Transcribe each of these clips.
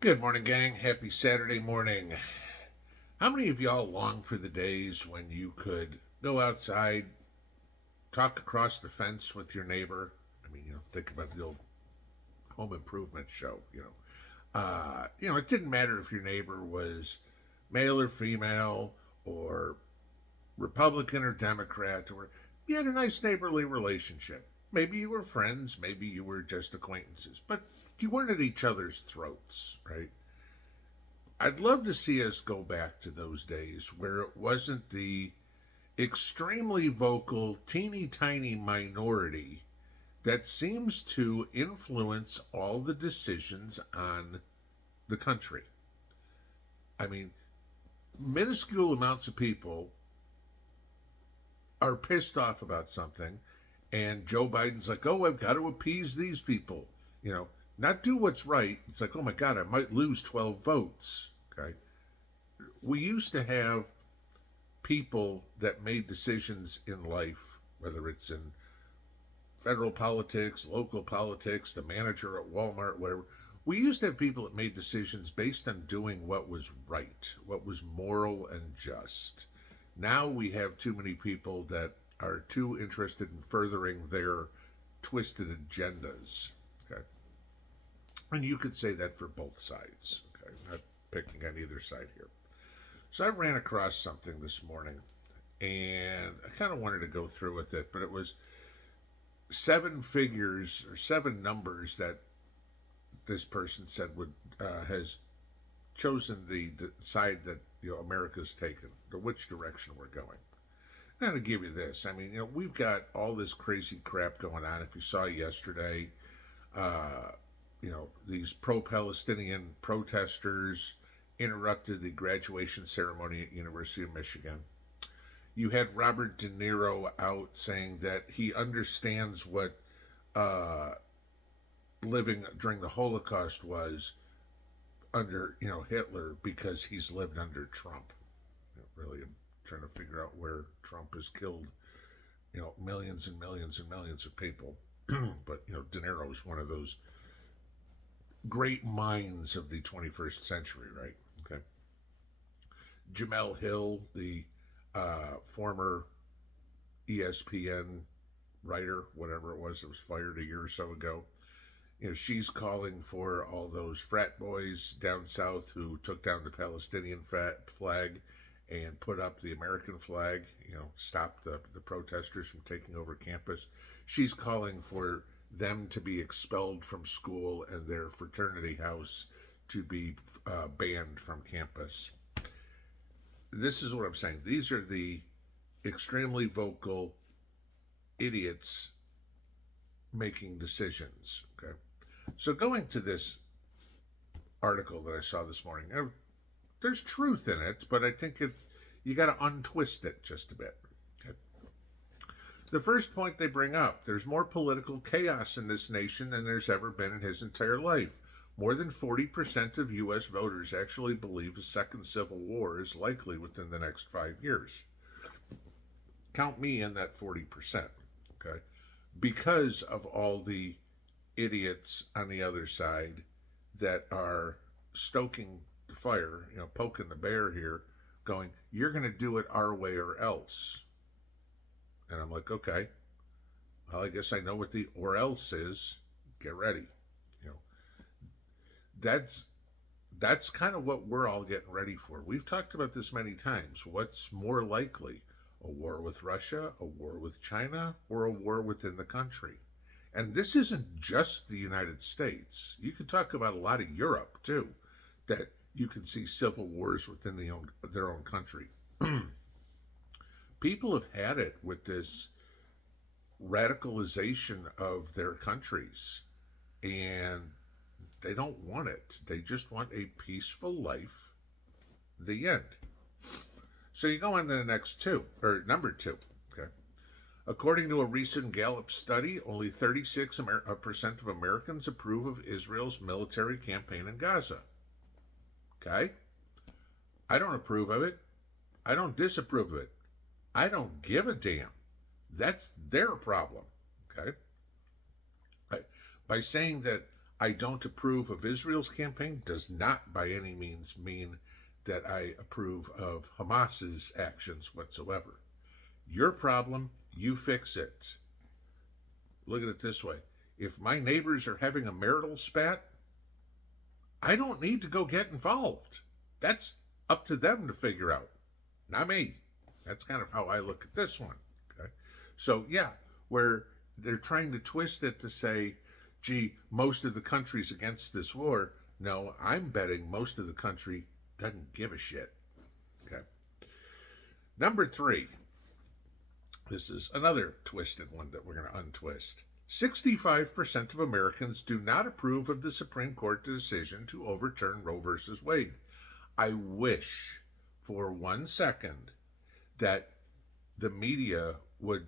Good morning, gang. Happy Saturday morning. How many of y'all long for the days when you could go outside, talk across the fence with your neighbor? I mean, think about the old home improvement show. It didn't matter if your neighbor was male or female, or Republican or Democrat, or you had a nice neighborly relationship. Maybe you were friends, maybe you were just acquaintances, but you weren't at each other's throats, right? I'd love to see us go back to those days where it wasn't the extremely vocal, teeny tiny minority that seems to influence all the decisions on the country. I mean, minuscule amounts of people are pissed off about something, and Joe Biden's like, oh, I've got to appease these people. Not do what's right. It's like, oh my God, I might lose 12 votes. Okay. We used to have people that made decisions in life, whether it's in federal politics, local politics, the manager at Walmart, whatever. We used to have people that made decisions based on doing what was right, what was moral and just. Now we have too many people that are too interested in furthering their twisted agendas. Okay. And you could say that for both sides. Okay. I'm not picking on either side here. So I ran across something this morning, and I kind of wanted to go through with it, but it was seven figures or seven numbers that this person said would has chosen the side that America's taken, to which direction we're going. I'm going to give you this. I mean, we've got all this crazy crap going on. If you saw yesterday, these pro-Palestinian protesters interrupted the graduation ceremony at University of Michigan. You had Robert De Niro out saying that he understands what living during the Holocaust was under Hitler, because he's lived under Trump. Really, I'm trying to figure out where Trump has killed millions and millions and millions of people. But De Niro is one of those great minds of the 21st century, right? Okay. Jamel Hill, the former ESPN writer, whatever it was, that was fired a year or so ago. She's calling for all those frat boys down south who took down the Palestinian flag and put up the American flag, stop the protesters from taking over campus. She's calling for them to be expelled from school and their fraternity house to be banned from campus. This is what I'm saying. These are the extremely vocal idiots making decisions. Okay. So going to this article that I saw this morning, there's truth in it, but I think you got to untwist it just a bit. Okay. The first point they bring up: there's more political chaos in this nation than there's ever been in his entire life. More than 40% of U.S. voters actually believe a second civil war is likely within the next 5 years. Count me in that 40%. Okay. Because of all the idiots on the other side that are stoking the fire, poking the bear here, going, you're going to do it our way or else. And I'm like, okay, well, I guess I know what the or else is. Get ready. That's kind of what we're all getting ready for. We've talked about this many times. What's more likely? A war with Russia, a war with China, or a war within the country? And this isn't just the United States. You could talk about a lot of Europe, too, that you can see civil wars within their own country. People have had it with this radicalization of their countries, and they don't want it. They just want a peaceful life. The end. So you go on to the next number two. Okay. According to a recent Gallup study, only 36% of Americans approve of Israel's military campaign in Gaza. Okay? I don't approve of it. I don't disapprove of it. I don't give a damn. That's their problem. Okay? By saying that I don't approve of Israel's campaign does not by any means mean that I approve of Hamas's actions whatsoever. Your problem, you fix it. Look at it this way. If my neighbors are having a marital spat, I don't need to go get involved. That's up to them to figure out, not me. That's kind of how I look at this one. Okay. So, yeah, where they're trying to twist it to say, gee, most of the country's against this war. No, I'm betting most of the country doesn't give a shit. Okay. Number 3. This is another twisted one that we're going to untwist. 65% of Americans do not approve of the Supreme Court decision to overturn Roe versus Wade. I wish for 1 second that the media would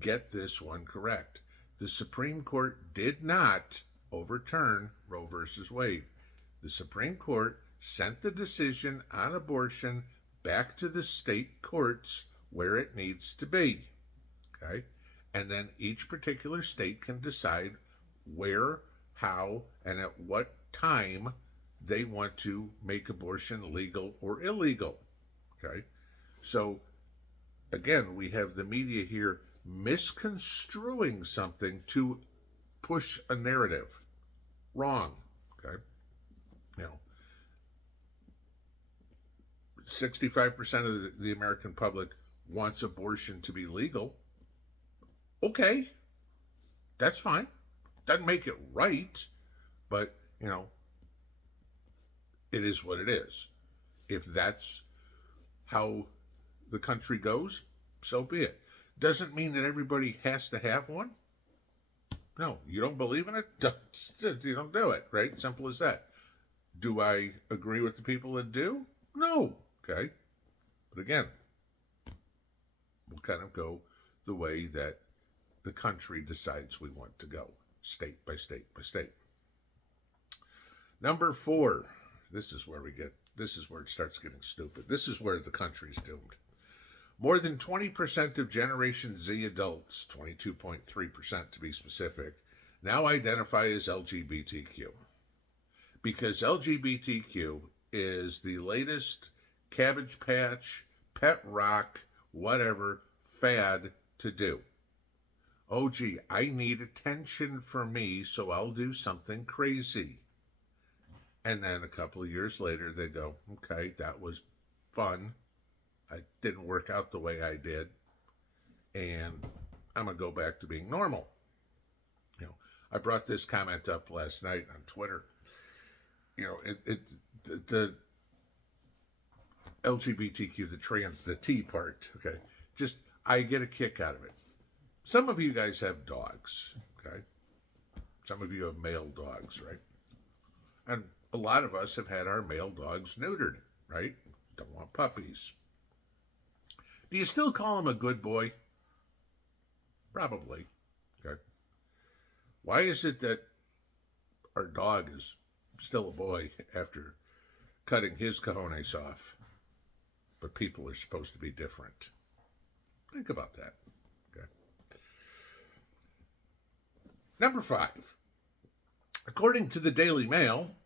get this one correct. The Supreme Court did not overturn Roe versus Wade. The Supreme Court sent the decision on abortion back to the state courts where it needs to be. Okay? And then each particular state can decide where, how, and at what time they want to make abortion legal or illegal. Okay? So, again, we have the media here misconstruing something to push a narrative. Wrong. Okay? 65% of the American public wants abortion to be legal. Okay, that's fine. Doesn't make it right, but, it is what it is. If that's how the country goes, so be it. Doesn't mean that everybody has to have one. No, you don't believe in it? You don't do it, right? Simple as that. Do I agree with the people that do? No. Okay. But again, we'll kind of go the way that the country decides we want to go, state by state by state. Number 4, this is where it starts getting stupid. This is where the country's doomed. More than 20% of Generation Z adults, 22.3% to be specific, now identify as LGBTQ. Because LGBTQ is the latest Cabbage Patch, pet rock, whatever, fad to do. Oh, gee, I need attention for me, so I'll do something crazy. And then a couple of years later, they go, okay, that was fun. I didn't work out the way I did. And I'm going to go back to being normal. I brought this comment up last night on Twitter. The LGBTQ, the trans, the T part, okay? Just, I get a kick out of it. Some of you guys have dogs, okay? Some of you have male dogs, right? And a lot of us have had our male dogs neutered, right? Don't want puppies. Do you still call him a good boy? Probably, okay? Why is it that our dog is still a boy after cutting his cojones off, but people are supposed to be different? Think about that. Okay. Number 5. According to the Daily Mail,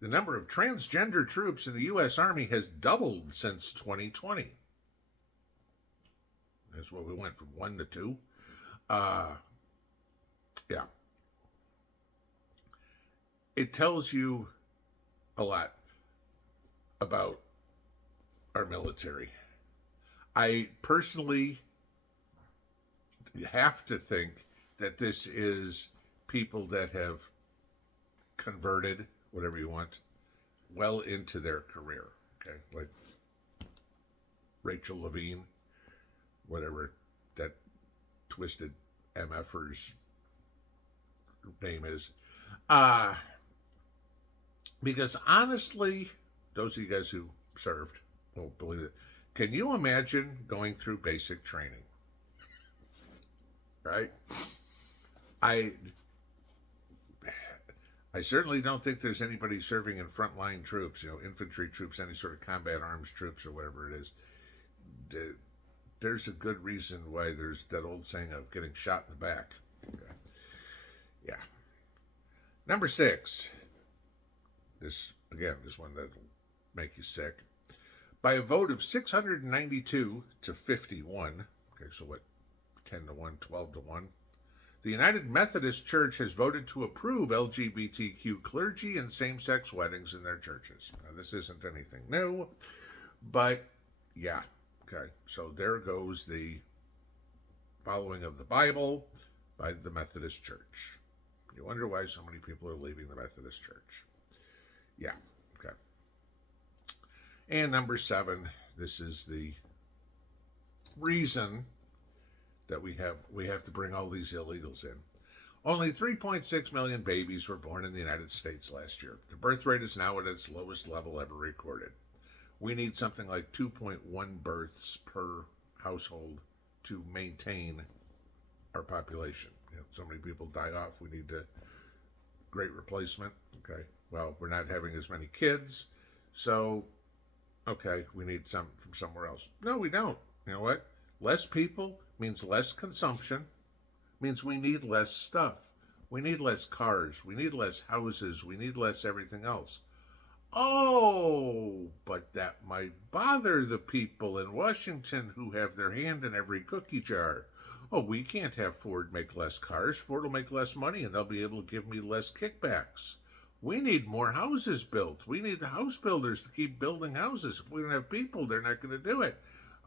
the number of transgender troops in the U.S. Army has doubled since 2020. That's where we went from 1 to 2. Yeah. It tells you a lot about our military. I personally have to think that this is people that have converted, whatever you want, well into their career. Okay, like Rachel Levine, whatever that twisted MFer's name is. Because honestly, those of you guys who served won't believe it. Can you imagine going through basic training? Right? I certainly don't think there's anybody serving in frontline troops, infantry troops, any sort of combat arms troops or whatever it is. There's a good reason why there's that old saying of getting shot in the back. Okay. Yeah. Number 6. This, again, this one that'll make you sick. By a vote of 692 to 51, okay, so what, 10 to 1, 12 to 1, the United Methodist Church has voted to approve LGBTQ clergy and same-sex weddings in their churches. Now, this isn't anything new, but yeah, okay, so there goes the following of the Bible by the Methodist Church. You wonder why so many people are leaving the Methodist Church. Yeah, okay. And number 7, this is the reason that we have to bring all these illegals in. Only 3.6 million babies were born in the United States last year. The birth rate is now at its lowest level ever recorded. We need something like 2.1 births per household to maintain our population. You know, so many people die off. We need a great replacement. Okay, well, we're not having as many kids, so okay, we need some from somewhere else. No, we don't. You know what? Less people means less consumption, means we need less stuff. We need less cars. We need less houses. We need less everything else. Oh, but that might bother the people in Washington who have their hand in every cookie jar. Oh, we can't have Ford make less cars. Ford will make less money and they'll be able to give me less kickbacks. We need more houses built. We need the house builders to keep building houses. If we don't have people, they're not going to do it.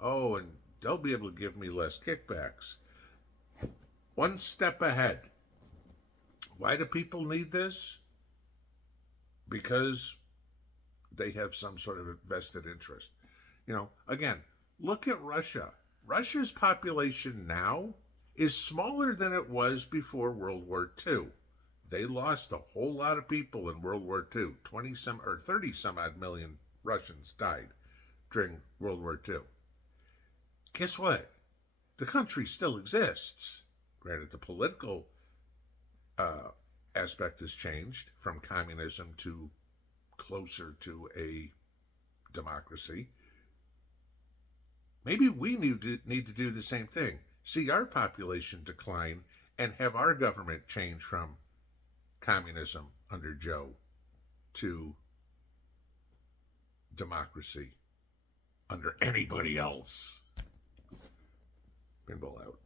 Oh, and they'll be able to give me less kickbacks. One step ahead. Why do people need this? Because they have some sort of vested interest. You know, again, look at Russia. Russia's population now is smaller than it was before World War II. They lost a whole lot of people in World War II. 30 some odd million Russians died during World War II. Guess what? The country still exists. Granted, the political aspect has changed from communism to closer to a democracy. Maybe we need to do the same thing. See our population decline and have our government change from communism under Joe to democracy under anybody else. Pinball out.